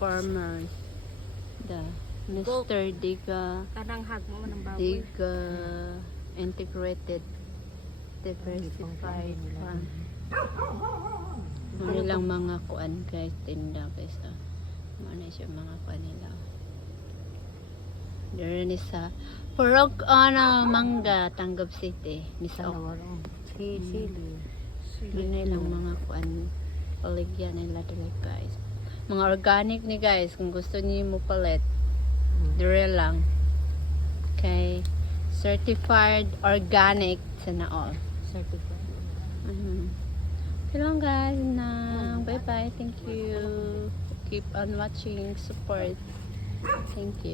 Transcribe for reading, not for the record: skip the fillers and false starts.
farmers. The Mr.Dega. Kanang hag mo ng baboy. Dega integrated diversified farm. Ano lang mga kuan guys, tinda guys. Ano siya mga kuan nila. There ni sa Purok Manga, Tangub City. Ni sa Sili. Ganun lang mga kuan paligyan nila dali guys. Mga organic ni guys, kung gusto niyo mo palit, dire lang. Okay. Certified organic sana all. Certified. Okay lang guys na. Bye bye. Thank you. Keep on watching. Support. Thank you.